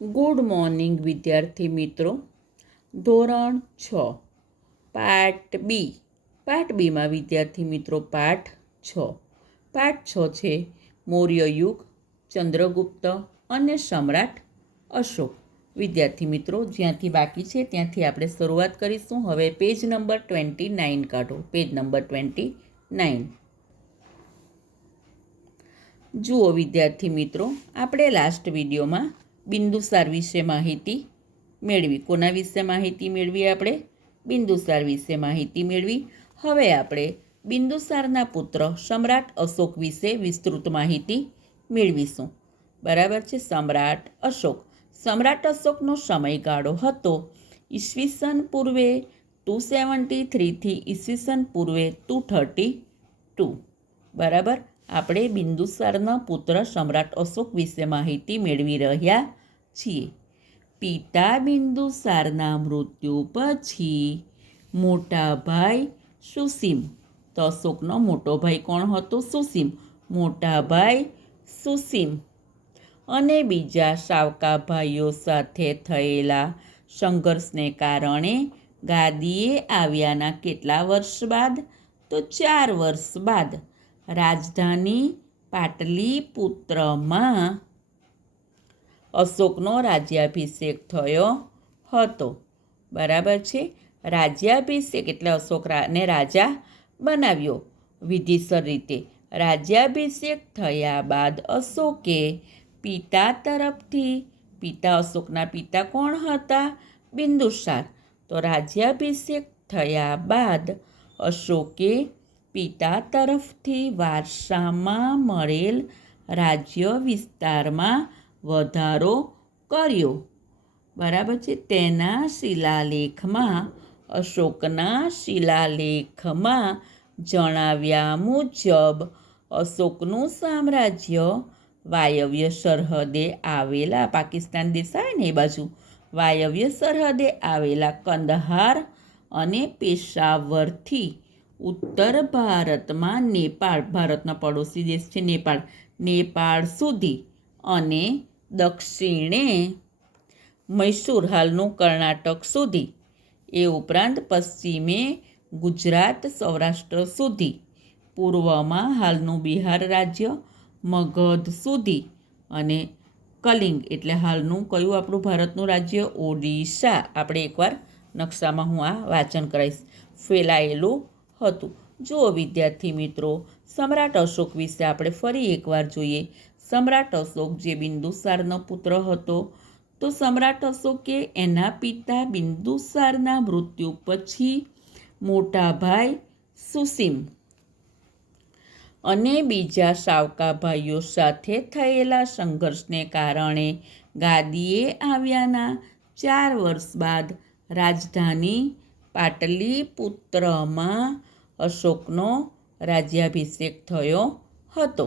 Good morning વિદ્યાર્થી મિત્રો. ધોરણ 6 પાર્ટ બી. પાર્ટ બીમાં વિદ્યાર્થી મિત્રો પાઠ 6. પાઠ 6 છે મૌર્ય યુગ, ચંદ્રગુપ્ત અને સમ્રાટ અશોક. વિદ્યાર્થી મિત્રો, જ્યાંથી બાકી છે ત્યાંથી આપણે શરૂઆત કરીશું. હવે પેજ નંબર 29 કાઢો. Page number 29. જુઓ વિદ્યાર્થી મિત્રો, આપણે લાસ્ટ વિડીયોમાં બિંદુસાર વિશે માહિતી મેળવી. કોના વિશે માહિતી મેળવી? આપણે બિંદુસાર વિશે માહિતી મેળવી. હવે આપણે બિંદુસારના પુત્ર સમ્રાટ અશોક વિશે વિસ્તૃત માહિતી મેળવીશું. બરાબર છે. સમ્રાટ અશોક. સમ્રાટ અશોકનો સમયગાળો હતો ઈસવીસન પૂર્વે 273 થી ઈસવીસન પૂર્વે 232. બરાબર. આપણે બિંદુસારના પુત્ર સમ્રાટ અશોક વિશે માહિતી મેળવી રહ્યા છીએ. પિતા બિંદુસારના મૃત્યુ પછી મોટા ભાઈ સુસીમ, તો અશોકનો મોટો ભાઈ કોણ હતો? સુસીમ. મોટા ભાઈ સુસીમ અને બીજા સાવકા ભાઈઓ સાથે થયેલા સંઘર્ષને કારણે ગાદીએ આવ્યાના કેટલા વર્ષ બાદ? તો 4 વર્ષ બાદ રાજધાની પાટલીપુત્રમાં અશોકનો રાજ્યાભિષેક થયો હતો. બરાબર છે. રાજ્યાભિષેક એટલે અશોકને રાજા બનાવ્યો વિધિસર રીતે. રાજ્યાભિષેક થયા બાદ અશોકે પિતા તરફથી, અશોકના પિતા કોણ હતા? બિંદુસાર. તો રાજ્યાભિષેક થયા બાદ અશોકે પિતા તરફથી વારસામાં મળેલ રાજ્ય વિસ્તારમાં વધારો કર્યો. બરાબર છે. તેના શિલાલેખમાં, અશોકના શિલાલેખમાં જણાવ્યા મુજબ અશોકનું સામ્રાજ્ય વાયવ્ય સરહદે આવેલા, પાકિસ્તાન દેશ આવે ને એ બાજુ, વાયવ્ય સરહદે આવેલા કંદહાર અને પેશાવરથી ઉત્તર ભારતમાં નેપાળ, ભારતના પડોશી દેશ છે નેપાળ સુધી અને દક્ષિણે મૈસૂર, હાલનું કર્ણાટક સુધી, એ ઉપરાંત પશ્ચિમે ગુજરાત, સૌરાષ્ટ્ર સુધી, પૂર્વમાં હાલનું બિહાર રાજ્ય, મગધ સુધી અને કલિંગ એટલે હાલનું કયું આપણું ભારતનું રાજ્ય? ઓડિશા. આપણે એકવાર નકશામાં હું આ વાંચન કરાવીશ. ફેલાયેલું હતું. જુઓ વિદ્યાર્થી મિત્રો, સમ્રાટ અશોક વિશે આપણે ફરી એકવાર જોઈએ. સમ્રાટ અશોક જે બિંદુસારનો પુત્ર હતો, તો સમ્રાટ અશોકે એના પિતા બિંદુસારના મૃત્યુ પછી મોટા ભાઈ સુસીમ અને બીજા સાવકા ભાઈઓ સાથે થયેલા સંઘર્ષને કારણે ગાદીએ આવ્યાના 4 વર્ષ બાદ રાજધાની પાટલીપુત્રમાં અશોકનો રાજ્યાભિષેક થયો હતો.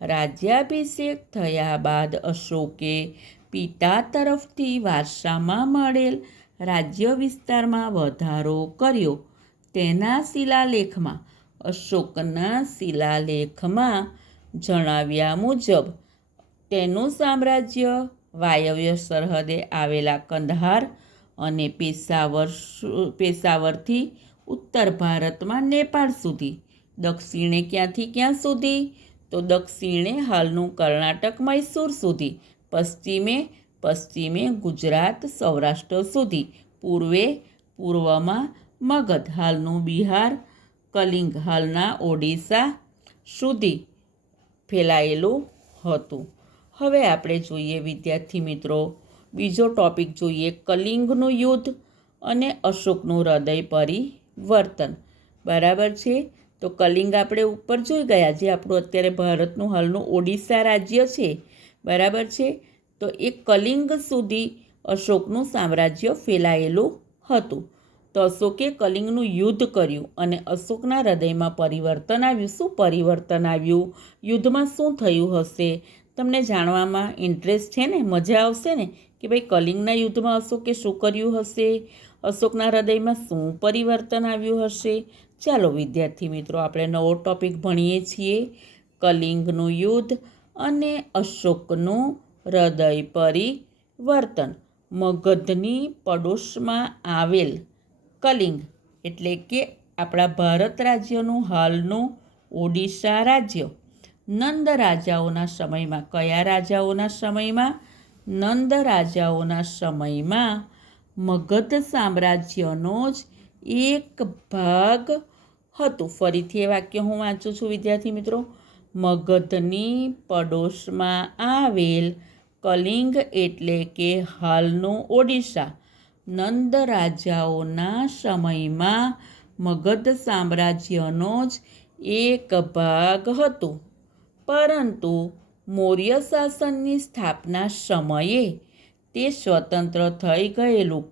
રાજ્યાભિષેક થયા બાદ અશોકે પિતા તરફથી વારસામાં મળેલ રાજ્ય વિસ્તારમાં વધારો કર્યો. તેના શિલાલેખમાં, અશોકના શિલાલેખમાં જણાવ્યા મુજબ તેનું સામ્રાજ્ય વાયવ્ય સરહદે આવેલા કંદહાર અને પેશાવરથી ઉત્તર ભારતમાં નેપાળ સુધી, દક્ષિણે ક્યાંથી ક્યાં સુધી? તો દક્ષિણે હાલનું કર્ણાટક, મૈસૂર સુધી, પશ્ચિમે ગુજરાત, સૌરાષ્ટ્ર સુધી, પૂર્વમાં મગધ, હાલનું બિહાર, કલિંગ, હાલના ઓડિશા સુધી ફેલાયેલું હતું. હવે આપણે જોઈએ વિદ્યાર્થી મિત્રો, બીજો ટોપિક જોઈએ, કલિંગનું યુદ્ધ અને અશોકનું હૃદય પરિવર્તન. બરાબર છે. તો કલિંગ આપણે ઉપર જોઈ ગયા, જે આપણું અત્યારે ભારતનું હાલનું ઓડિશા રાજ્ય છે. બરાબર છે. તો એ કલિંગ સુધી અશોકનું સામ્રાજ્ય ફેલાયેલું હતું. તો અશોકે કલિંગનું યુદ્ધ કર્યું અને અશોકના હૃદયમાં પરિવર્તન આવ્યું. શું પરિવર્તન આવ્યું? યુદ્ધમાં શું થયું હશે? તમને જાણવામાં ઇન્ટરેસ્ટ છે ને? મજા આવશે ને કે ભાઈ કલિંગના યુદ્ધમાં અશોકે શું કર્યું હશે? અશોકના હૃદયમાં શું પરિવર્તન આવ્યું હશે? ચાલો વિદ્યાર્થી મિત્રો, આપણે નવો ટોપિક ભણીએ છીએ, કલિંગનું યુદ્ધ અને અશોકનું હૃદય વર્તન. મગધની પડોશમાં આવેલ કલિંગ એટલે કે આપણા ભારત રાજ્યનું હાલનું ઓડિશા રાજ્ય નંદ રાજાઓના સમયમાં, કયા રાજાઓના સમયમાં? નંદ રાજાઓના સમયમાં મગધ સામ્રાજ્યનો જ એક ભાગ હતું. ફરીથી એ વાક્ય હું વાંચું છું વિદ્યાર્થી મિત્રો. મગધની પડોશમાં આવેલ કલિંગ એટલે કે હાલનું ઓડિશા નંદ રાજાઓના સમયમાં મગધ સામ્રાજ્યનો જ એક ભાગ હતું. પરંતુ મૌર્ય શાસનની સ્થાપના સમયે તે સ્વતંત્ર થઈ ગયેલું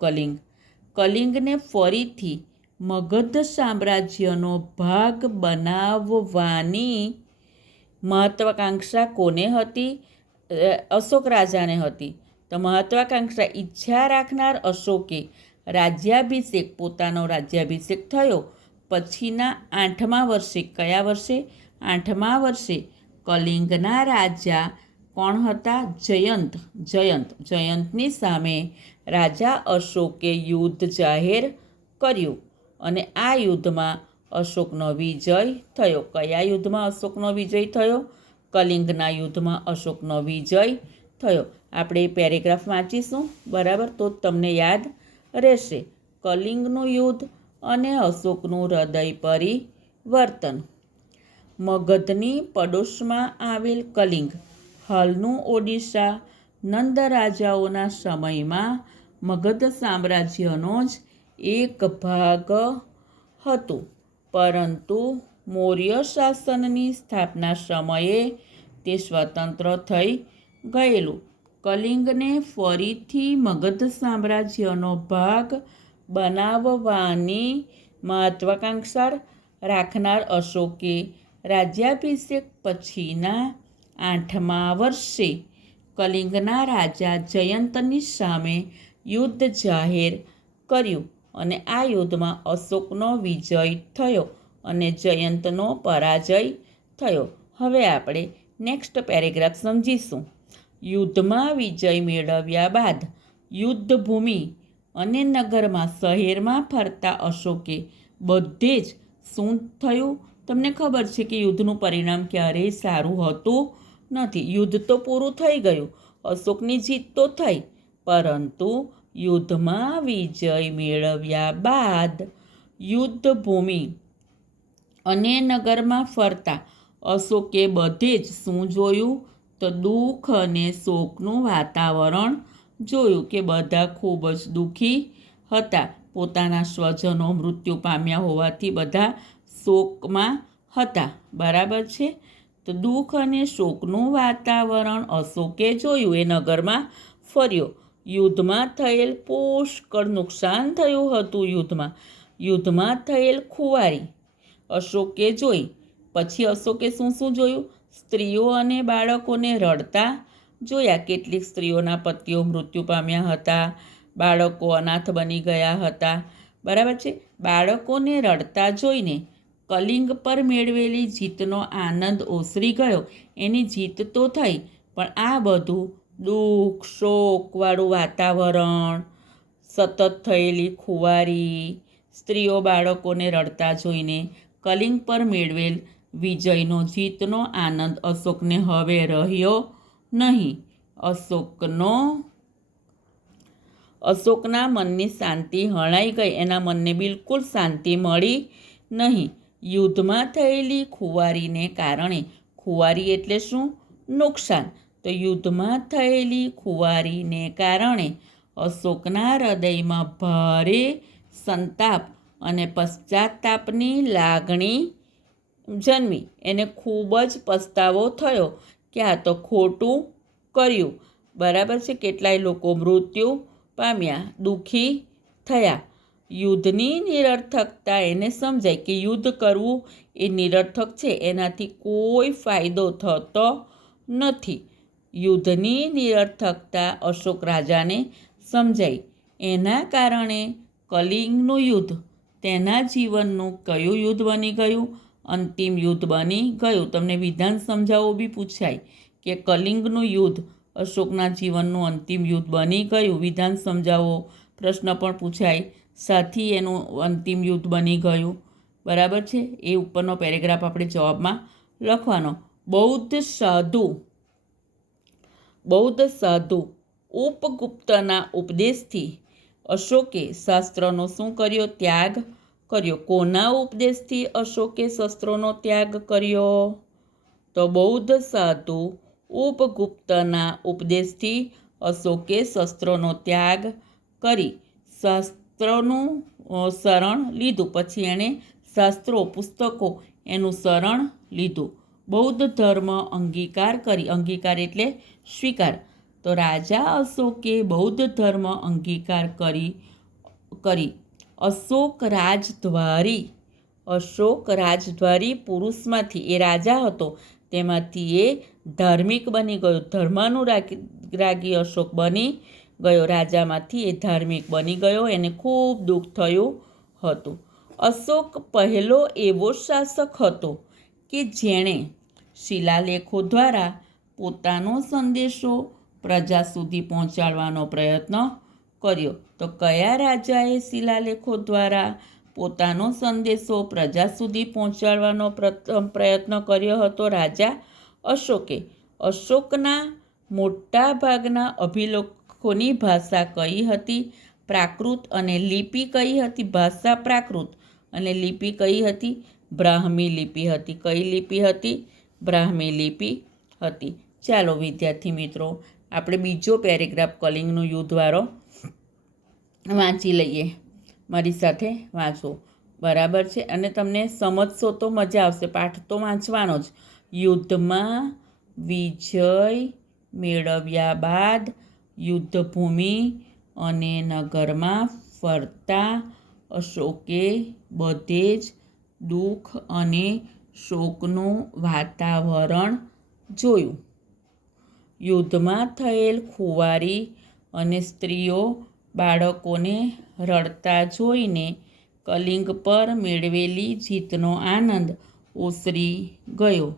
કલિંગને ફરીથી મગધ સામ્રાજ્યનો ભાગ બનાવવાની મહત્વાકાંક્ષા કોને હતી? અશોક રાજાને હતી. તો મહત્વાકાંક્ષા ઈચ્છા રાખનાર અશોકે પોતાનો રાજ્યાભિષેક થયો પછીના 8મા વર્ષે, કયા વર્ષે? 8મા વર્ષે કલિંગના રાજા કોણ હતા? જયંતની સામે રાજા અશોકે યુદ્ધ જાહેર કર્યું અને આ યુદ્ધમાં અશોકનો વિજય થયો. કયા યુદ્ધમાં અશોકનો વિજય થયો? કલિંગના યુદ્ધમાં અશોકનો વિજય થયો. આપણે પેરેગ્રાફ વાંચીશું, બરાબર? તો તમને યાદ રહેશે. કલિંગનું યુદ્ધ અને અશોકનું હૃદય પરિવર્તન. મગધની પડોશમાં આવેલ કલિંગ હાલનું ઓડિશા નંદ રાજાઓના સમયમાં મગધ સામ્રાજ્યનો જ એક ભાગ હતું. પરંતુ મૌર્ય શાસનની સ્થાપના સમયે તે સ્વતંત્ર થઈ ગયેલું. કલિંગને ફરીથી મગધ સામ્રાજ્યનો ભાગ બનાવવાની મહત્વાકાંક્ષા રાખનાર અશોકે રાજ્યાભિષેક પછીના 8મા વર્ષે કલિંગના રાજા જયંતની સામે યુદ્ધ જાહેર કર્યું અને આ યુદ્ધમાં અશોકનો વિજય થયો અને જયંતનો પરાજય થયો. હવે આપણે નેક્સ્ટ પેરેગ્રાફ સમજીશું. યુદ્ધમાં વિજય મેળવ્યા બાદ યુદ્ધભૂમિ અને નગરમાં, શહેરમાં ફરતા અશોકે બધે જ શું થયું? તમને ખબર છે કે યુદ્ધનું પરિણામ ક્યારેય સારું હોતું નથી. યુદ્ધ તો પૂરું થઈ ગયું, અશોકની જીત તો થઈ, પરંતુ યુદ્ધમાં વિજય મેળવ્યા બાદ યુદ્ધભૂમિ અને નગરમાં ફરતા અશોકે બધે જ શું જોયું? તો દુઃખ અને શોકનું વાતાવરણ જોયું કે બધા ખૂબ જ દુઃખી હતા. પોતાના સ્વજનો મૃત્યુ પામ્યા હોવાથી બધા શોકમાં હતા, બરાબર છે? તો દુઃખ અને શોકનું વાતાવરણ અશોકે જોયું. એ નગરમાં ફર્યો. યુદ્ધમાં થયેલ પુષ્કળ નુકસાન થયું હતું. યુદ્ધમાં થયેલ ખુવારી અશોકે જોઈ. પછી અશોકે શું જોયું? સ્ત્રીઓ અને બાળકોને રડતા જોયા. કેટલીક સ્ત્રીઓના પતિઓ મૃત્યુ પામ્યા હતા, બાળકો અનાથ બની ગયા હતા, બરાબર છે? બાળકોને રડતા જોઈને કલિંગ પર મેળવેલી જીતનો આનંદ ઓસરી ગયો. એની જીત તો થઈ, પણ આ બધું દુઃખ શોકવાળું વાતાવરણ, સતત થયેલી ખુવારી, સ્ત્રીઓ બાળકોને રડતા જોઈને કલિંગ પર મેળવેલ વિજયનો, જીતનો આનંદ અશોકને હવે રહ્યો નહીં. અશોકના મનની શાંતિ હણાઈ ગઈ. એના મનને બિલકુલ શાંતિ મળી નહીં. યુદ્ધમાં થયેલી ખુવારીને કારણે, ખુવારી એટલે શું? નુકસાન. તો યુદ્ધમાં થયેલી ખુવારીને કારણે અશોકના હૃદયમાં ભારે સંતાપ અને પશ્ચાતાપની લાગણી જન્મી. એને ખૂબ જ પસ્તાવો થયો કે આ તો ખોટું કર્યું, બરાબર છે? કેટલાય લોકો મૃત્યુ પામ્યા, દુઃખી થયા. યુદ્ધની નિરર્થકતા એને સમજાય કે યુદ્ધ કરવું એ નિરર્થક છે, એનાથી કોઈ ફાયદો થતો નથી. યુદ્ધની નિરર્થકતા અશોક રાજાને સમજાઈ. એના કારણે કલિંગનું યુદ્ધ તેના જીવનનું કયું યુદ્ધ બની ગયું? અંતિમ યુદ્ધ બની ગયું. તમને વિધાન સમજાવો બી પૂછાય કે કલિંગનું યુદ્ધ અશોકના જીવનનું અંતિમ યુદ્ધ બની ગયું. વિધાન સમજાવો પ્રશ્ન પણ પૂછાય. સાથી એનું અંતિમ યુદ્ધ બની ગયું. બરાબર છે. એ ઉપરનો પેરેગ્રાફ આપણે જવાબમાં લખવાનો. બૌદ્ધ સાધુ ઉપગુપ્તના ઉપદેશથી અશોકે શાસ્ત્રનો શું કર્યો? ત્યાગ કર્યો. કોના ઉપદેશથી અશોકે શસ્ત્રોનો ત્યાગ કર્યો? તો બૌદ્ધ સાધુ ઉપગુપ્તના ઉપદેશથી અશોકે શસ્ત્રોનો ત્યાગ કરી શાસ્ત્રોનું શરણ લીધું. પછી એણે શાસ્ત્રો પુસ્તકો એનું શરણ લીધું. બૌદ્ધ ધર્મ અંગીકાર કરી. અંગીકાર એટલે સ્વીકાર. તો રાજા અશોકે બૌદ્ધ ધર્મ અંગીકાર કરી. અશોક રાજદ્વારી પુરુષમાંથી, એ રાજા હતો તેમાંથી એ ધાર્મિક બની ગયો. ધર્માનુરાગી અશોક બની ગયો. રાજામાંથી એ ધાર્મિક બની ગયો. એને ખૂબ દુઃખ થયું હતું. અશોક પહેલો એવો શાસક હતો કે જેણે શિલાલેખો દ્વારા પોતાનો સંદેશો પ્રજા સુધી પહોંચાડવાનો પ્રયત્ન કર્યો. તો કયા રાજાએ શિલાલેખો દ્વારા પોતાનો સંદેશો પ્રજા સુધી પહોંચાડવાનો પ્રયત્ન કર્યો હતો? રાજા અશોકે. અશોકના મોટા ભાગના અભિલેખોની ભાષા કઈ હતી? પ્રાકૃત. અને લિપિ કઈ હતી? ભાષા પ્રાકૃત અને લિપિ કઈ હતી? બ્રાહ્મી લિપિ હતી. કઈ લિપિ હતી? બ્રાહ્મી લિપિ હતી. ચાલો વિદ્યાર્થી મિત્રો, આપણે બીજો પેરેગ્રાફ કલિંગનું યુદ્ધવાળો વાંચી લઈએ. મારી સાથે વાંચો. બરાબર છે. અને તમને સમજશો તો મજા આવશે. પાઠ તો વાંચવાનો જ. યુદ્ધમાં વિજય મેળવ્યા બાદ યુદ્ધભૂમિ અને નગરમાં ફરતા અશોકે બધે જ દુઃખ અને શોકનું વાતાવરણ જોયું. યુદ્ધમાં થયેલ ખુવારી અને સ્ત્રીઓ બાળકોને રડતા જોઈને કલિંગ પર મેળવેલી જીતનો આનંદ ઓસરી ગયો.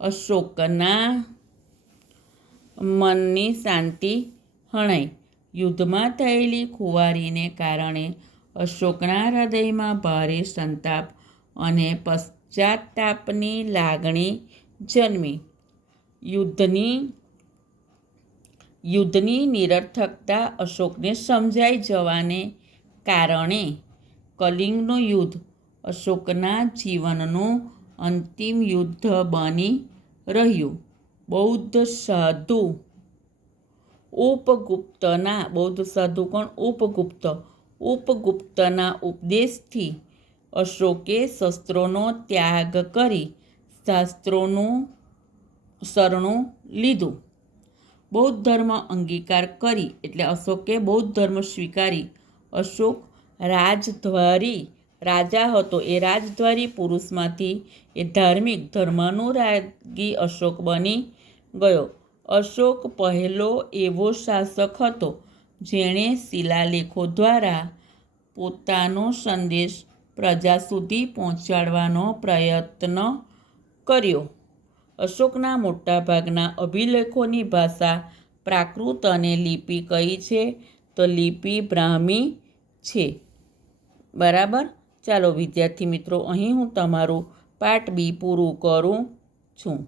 અશોકના મનની શાંતિ હણાઈ. યુદ્ધમાં થયેલી ખુવારીને કારણે અશોકના હૃદયમાં ભારે સંતાપ અને પશ્ચાતાપની લાગણી જન્મી. યુદ્ધની નિરર્થકતા અશોકને સમજાઈ જવાને કારણે કલિંગનું યુદ્ધ અશોકના જીવનનું અંતિમ યુદ્ધ બની રહ્યું. બૌદ્ધ સાધુ ઉપગુપ્તના ઉપદેશથી અશોકે શસ્ત્રોનો ત્યાગ કરી શાસ્ત્રોનું શરણું લીધું. બૌદ્ધ ધર્મ અંગીકાર કરી એટલે અશોકે બૌદ્ધ ધર્મ સ્વીકારી. અશોક રાજા હતો. એ રાજદ્વારી પુરુષમાંથી એ ધાર્મિક ધર્માનુરાગી અશોક બની ગયો. અશોક પહેલો એવો શાસક હતો જેણે શિલાલેખો દ્વારા પોતાનો સંદેશ પ્રજા સુધી પહોંચાડવાનો પ્રયત્ન કર્યો. અશોકના મોટાભાગના અભિલેખોની ભાષા પ્રાકૃત અને લિપિ કઈ છે? તો લિપિ બ્રાહ્મી છે. બરાબર. ચાલો વિદ્યાર્થી મિત્રો, અહીં હું તમારું પાર્ટ બી પૂરું કરું છું.